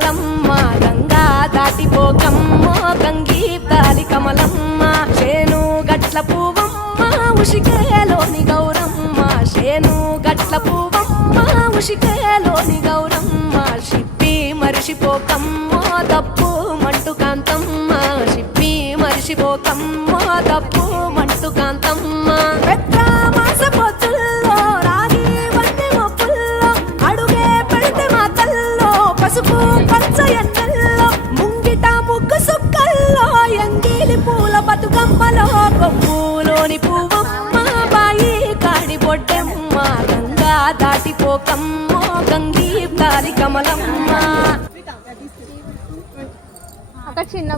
కమలమ్మ గంగా దాటిపోకమ్మో గంగీతాలి కమలమ్మ శేను గట్ల పువ్వమ్మ ఉషికేలోని గౌరమ్మ శేను గట్ల పువ్వమ్మ ఉషికేలోని గౌరమ్మ షిప్పి మరిషిపోకమ్మో తప్పు మంటు కాంతమ్మ షిప్పి మరిషిపోకమ్మో తప్పు మంటు కాంతమ్మ పెద్ద పొత్తుల్లో రాగి వన్నె మొప్పుల్లో అడుగే పెడితే మా తల్లో పసుపు పచ్చ ఎన్నెల్లో ముంగిట ముగ్గు సుక్కల్లో ఎంగిలి పూల బతుకమ్మలో కొమ్ములోని పువ్వమ్మ బాయి కాడి బొడ్డెమ్మ గంగా దాటిపోకమ్మో గంగీ దారి కమలమ్మ. అక్కడ చిన్న